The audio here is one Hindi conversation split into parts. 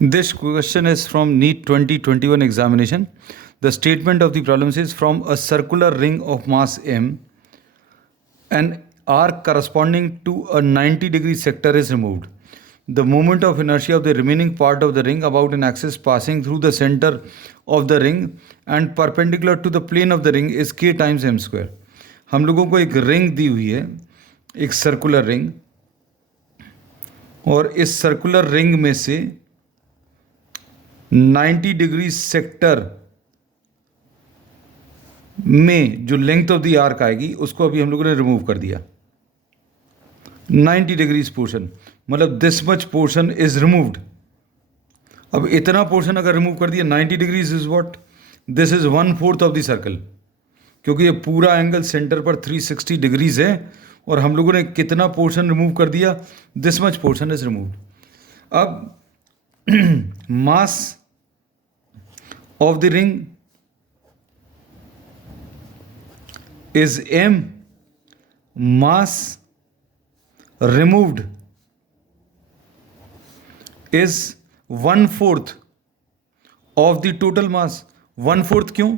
This question is from NEET 2021 examination. The statement of the problem says from a circular ring of mass m, an arc corresponding to a 90-degree sector is removed. The moment of inertia of the remaining part of the ring about an axis passing through the center of the ring and perpendicular to the plane of the ring is k times m square. हम लोगों को एक रिंग दी हुई है, एक सर्कुलर रिंग, और इस सर्कुलर रिंग में से 90 डिग्री सेक्टर में जो लेंथ ऑफ द आर्क आएगी उसको अभी हम लोगों ने रिमूव कर दिया. 90 डिग्रीज पोर्शन मतलब this much portion is removed. अब इतना पोर्शन अगर रिमूव कर दिया 90 degrees is what, this is 1/4 of the circle, क्योंकि ये पूरा एंगल सेंटर पर 360 डिग्रीज है और हम लोगों ने कितना पोर्शन रिमूव कर दिया, this much portion is removed. अब mass of the ring is m, mass removed is 1/4 of the total mass. 1/4 क्यों?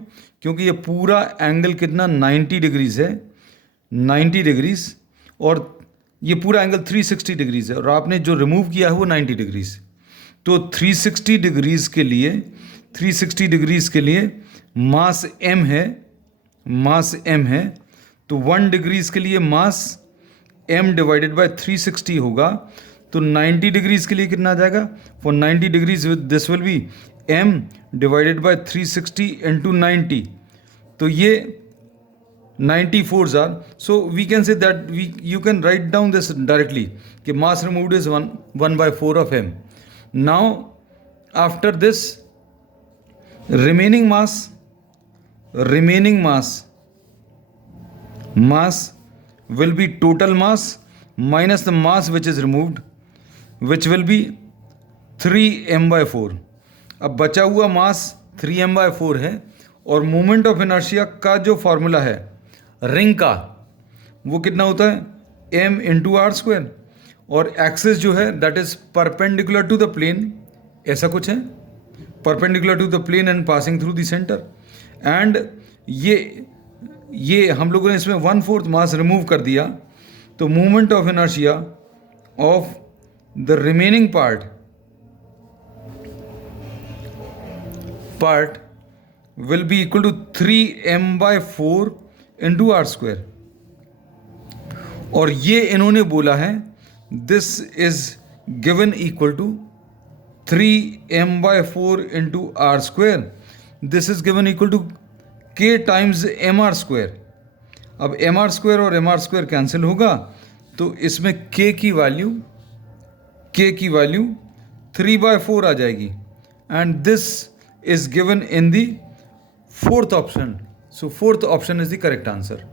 क्योंकि ये पूरा एंगल कितना 90 डिग्रीज है, 90 डिग्रीज, और ये पूरा एंगल 360 डिग्रीज है और आपने जो रिमूव किया है वो 90 डिग्रीज. तो 360 डिग्रीज के लिए, 360 डिग्रीज के लिए मास m है, मास m है, तो 1 डिग्रीज के लिए मास m डिवाइडेड बाय 360 होगा. तो 90 डिग्रीज के लिए कितना आ जाएगा? For 90 degrees this will be m divided by 360 into 90. तो ये 94s are, so we can say that you can write down this directly कि mass removed is 1/4 of m. Now after this remaining mass will be total mass minus the mass which is removed, which will be 3m/4. अब बचा हुआ मास 3m/4 है और मोमेंट ऑफ इनर्शिया का जो फॉर्मूला है रिंग का वो कितना होता है, m इंटू आर स्क्वायर, और एक्सिस जो है that is perpendicular to the plane, ऐसा कुछ है, perpendicular to the plane and passing through the centre. एंड ये हम लोगों ने इसमें 1/4 मास रिमूव कर दिया, तो movement of inertia of the remaining part will be equal to 3m/4 into r square. और ये इन्होंने बोला है this is given equal to 3m/4 into r square. This is given equal to k times m r square. अब एम आर स्क्वायर और एम आर स्क्वायर कैंसिल होगा, तो इसमें k की वैल्यू 3/4 आ जाएगी. And this is given in the fourth option. So fourth option is the correct answer.